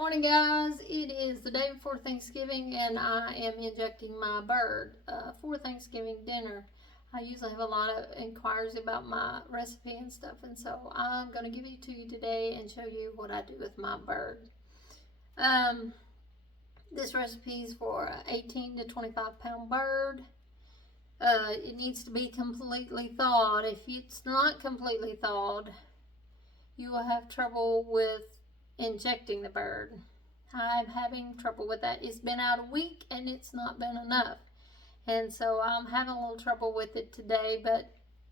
Morning, guys. It is the day before Thanksgiving, and I am injecting my bird for Thanksgiving dinner. I usually have a lot of inquiries about my recipe and stuff, and so I'm going to give it to you today and show you what I do with my bird. This recipe is for an 18 to 25 pound bird. It needs to be completely thawed. If it's not completely thawed, you will have trouble with injecting the bird. I'm having trouble with that. It's been out a week and it's not been enough. And so I'm having a little trouble with it today, but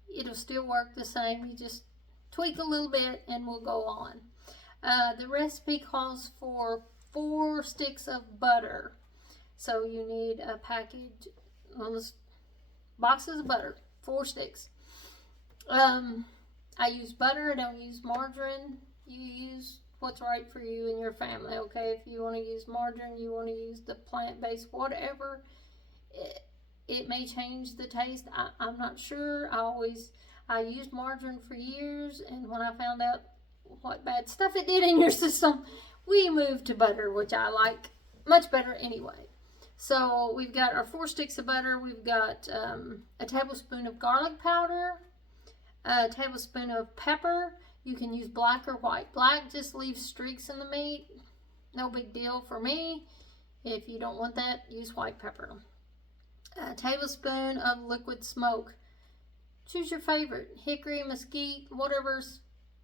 it'll still work the same. You just tweak a little bit and we'll go on. The recipe calls for 4 sticks of butter. So you need a package, boxes of butter, 4 sticks. I use butter, I don't use margarine. You use what's right for you and your family, okay? If you want to use margarine, you want to use the plant-based, whatever. It may change the taste. I'm not sure. I used margarine for years, and when I found out what bad stuff it did in your system, we moved to butter, which I like much better anyway. So we've got our 4 sticks of butter. We've got a tablespoon of garlic powder, a tablespoon of pepper. You can use black or white. Black just leaves streaks in the meat. No big deal for me. If you don't want that, use white pepper. A tablespoon of liquid smoke. Choose your favorite. Hickory, mesquite, whatever's,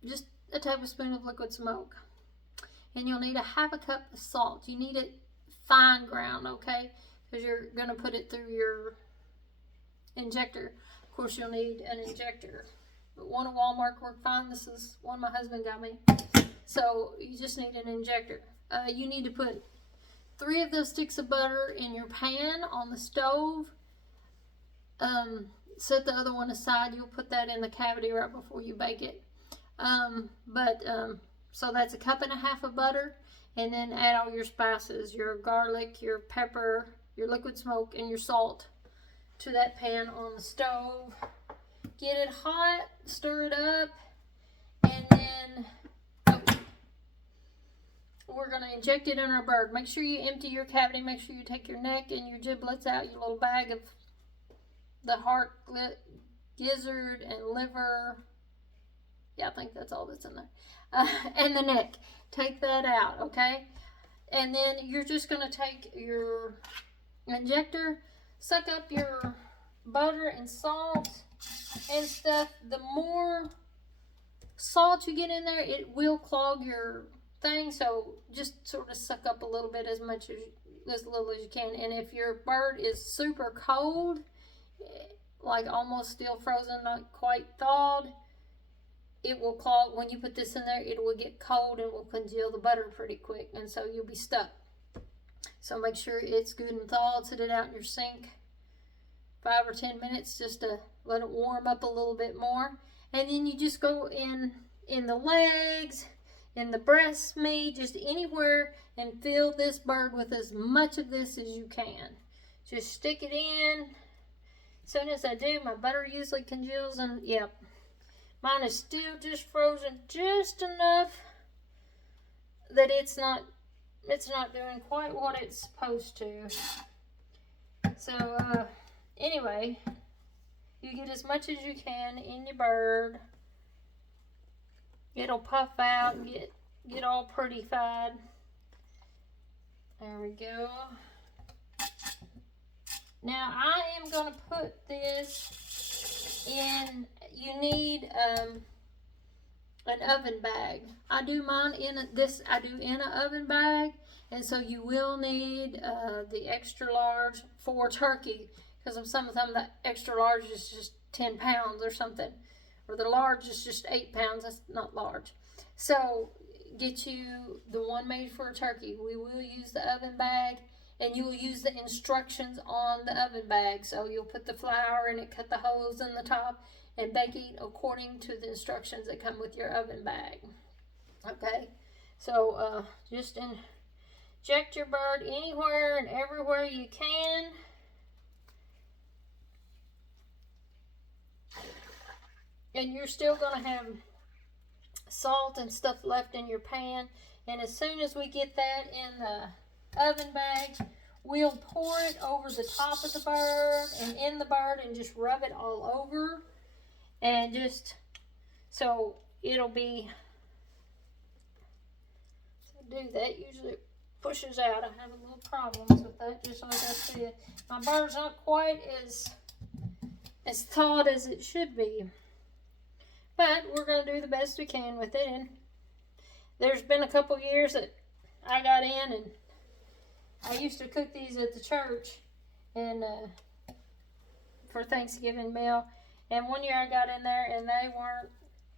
just a tablespoon of liquid smoke. And you'll need a ½ cup of salt. You need it fine ground, okay? Because you're going to put it through your injector. Of course, you'll need an injector. But one at Walmart worked fine. This is one my husband got me. So you just need an injector. You need to put 3 of those sticks of butter in your pan on the stove. Set the other one aside. You'll put that in the cavity right before you bake it. So that's 1.5 cups of butter. And then add all your spices, your garlic, your pepper, your liquid smoke, and your salt to that pan on the stove. Get it hot, stir it up, and then we're going to inject it in our bird. Make sure you empty your cavity. Make sure you take your neck and your giblets out, your little bag of the heart, gizzard, and liver. Yeah, I think that's all that's in there. And the neck. Take that out, okay? And then you're just going to take your injector, suck up your butter and salt and stuff. The more salt you get in there, it will clog your thing. So just sort of suck up a little bit, as little as you can. And if your bird is super cold, like almost still frozen, not quite thawed, it will clog. When you put this in there, it will get cold and will congeal the butter pretty quick, and so you'll be stuck. So make sure it's good and thawed. Set it out in your sink 5 or 10 minutes just to let it warm up a little bit more. And then you just go in the legs, in the breast meat, just anywhere, and fill this bird with as much of this as you can. Just stick it in. As soon as I do, my butter usually congeals, and yep. Mine is still just frozen just enough that it's not doing quite what it's supposed to. So anyway, you get as much as you can in your bird. It'll puff out and get all pretty-fied. There we go. Now I am going to put this in. You need an oven bag. I do mine in an oven bag, and so you will need the extra large for turkey, because some of them the extra large is just 10 pounds or something, or the large is just 8 pounds. That's not large. So get you the one made for a turkey. We will use the oven bag, and you will use the instructions on the oven bag. So you'll put the flour in it, cut the holes in the top, and bake it according to the instructions that come with your oven bag. Okay, so just inject your bird anywhere and everywhere you can. And you're still going to have salt and stuff left in your pan. And as soon as we get that in the oven bag, we'll pour it over the top of the bird and in the bird and just rub it all over. And just so it'll be, so do that. Usually it pushes out. I have a little problems with that, just like I said. My bird's not quite as taut as it should be. But we're going to do the best we can with it. And there's been a couple years that I got in, and I used to cook these at the church and for Thanksgiving meal. And one year I got in there and they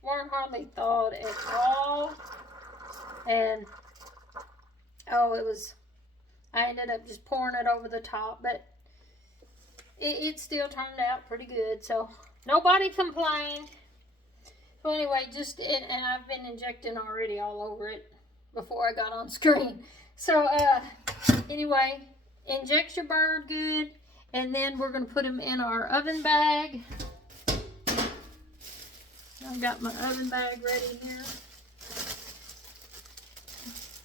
weren't hardly thawed at all. And I ended up just pouring it over the top, but it still turned out pretty good. So nobody complained. So anyway, and I've been injecting already all over it before I got on screen. So anyway, inject your bird good, and then we're going to put him in our oven bag. I've got my oven bag ready here.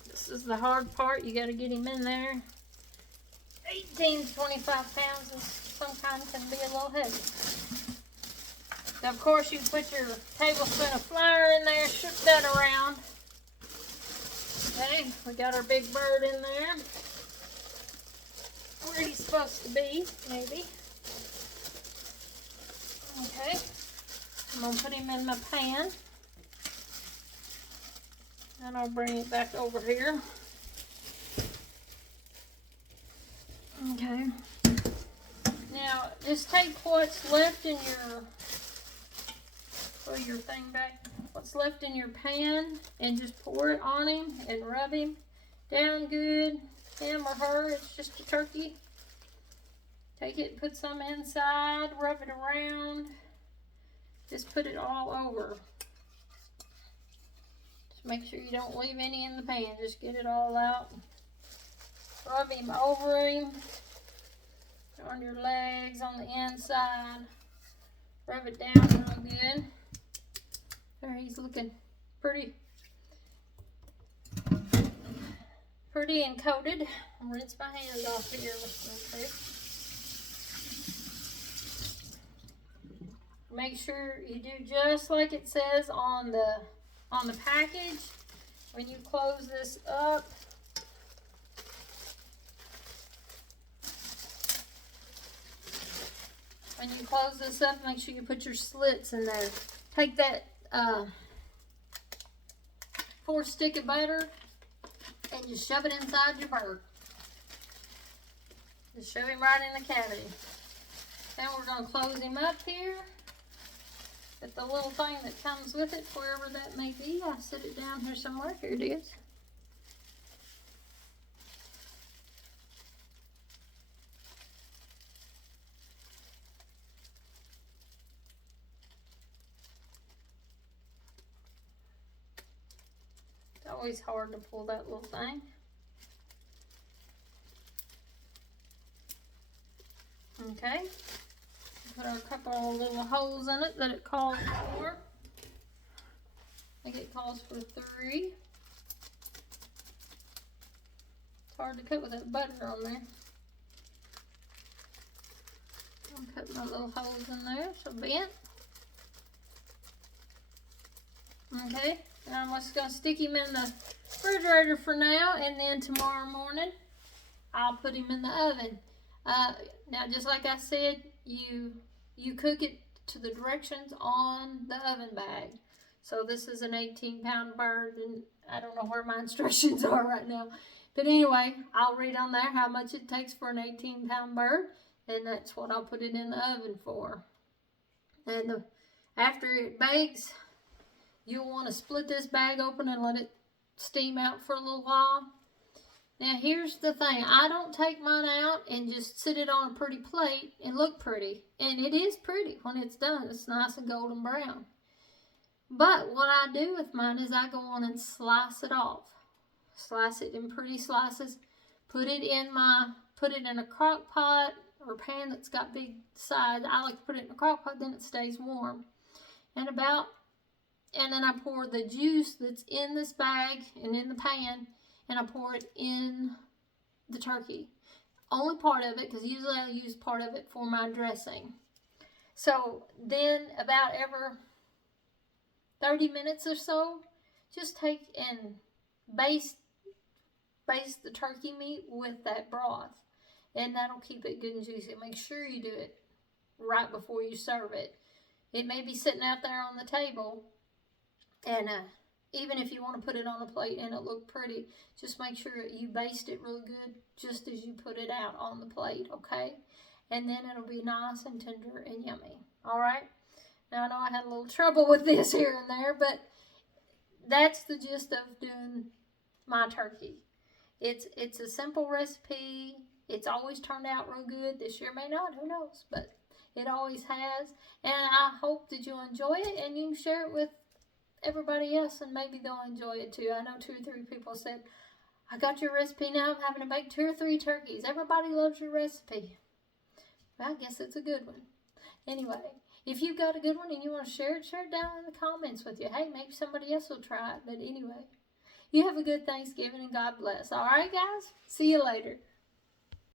This is the hard part. You got to get him in there. 18 to 25 pounds is sometimes can be a little heavy. Now, of course, you put your tablespoon of flour in there, shook that around. Okay, we got our big bird in there. Where he's supposed to be, maybe. Okay, I'm going to put him in my pan. And I'll bring it back over here. Okay. Now, just take what's left in your thing back. What's left in your pan and just pour it on him and rub him down good. Him or her, it's just a turkey. Take it, put some inside, rub it around. Just put it all over. Just make sure you don't leave any in the pan. Just get it all out. Rub him over him. On your legs, on the inside. Rub it down real good. There, he's looking pretty and coated. I'll rinse my hands off here real quick. Make sure you do just like it says on the package. When you close this up, make sure you put your slits in there. Take that 4 stick of butter and just shove it inside your bird. Just shove him right in the cavity. Then we're going to close him up here with the little thing that comes with it, wherever that may be. I set it down here somewhere. Here it is. Always hard to pull that little thing. Okay, put a couple of little holes in it that it calls for. I think it calls for 3. It's hard to cut with that butter on there. I'll cut my little holes in there, so bent. Okay. Now I'm just going to stick him in the refrigerator for now, and then tomorrow morning I'll put him in the oven. Now, just like I said, you cook it to the directions on the oven bag. So this is an 18-pound bird, and I don't know where my instructions are right now. But anyway, I'll read on there how much it takes for an 18-pound bird, and that's what I'll put it in the oven for. And after it bakes, you'll want to split this bag open and let it steam out for a little while. Now here's the thing. I don't take mine out and just sit it on a pretty plate and look pretty. And it is pretty when it's done. It's nice and golden brown. But what I do with mine is I go on and slice it off. Slice it in pretty slices. Put it in a crock pot or pan that's got big sides. I like to put it in a crock pot, then it stays warm. And about and then I pour the juice that's in this bag and in the pan, and I pour it in the turkey. Only part of it, because usually I use part of it for my dressing. So then about every 30 minutes or so, just take and baste the turkey meat with that broth. And that'll keep it good and juicy. Make sure you do it right before you serve it. It may be sitting out there on the table, and even if you want to put it on a plate and it look pretty, just make sure you baste it really good just as you put it out on the plate, okay? And then it'll be nice and tender and yummy. All right? Now, I know I had a little trouble with this here and there, but that's the gist of doing my turkey. It's a simple recipe. It's always turned out real good. This year may not, who knows, but it always has. And I hope that you'll enjoy it, and you can share it with everybody else, and maybe they'll enjoy it too. I know 2 or 3 people said, I got your recipe now. I'm having to make 2 or 3 turkeys. Everybody loves your recipe. Well, I guess it's a good one. Anyway, if you've got a good one and you want to share it down in the comments with you. Hey, maybe somebody else will try it. But anyway, you have a good Thanksgiving and God bless. All right, guys? See you later.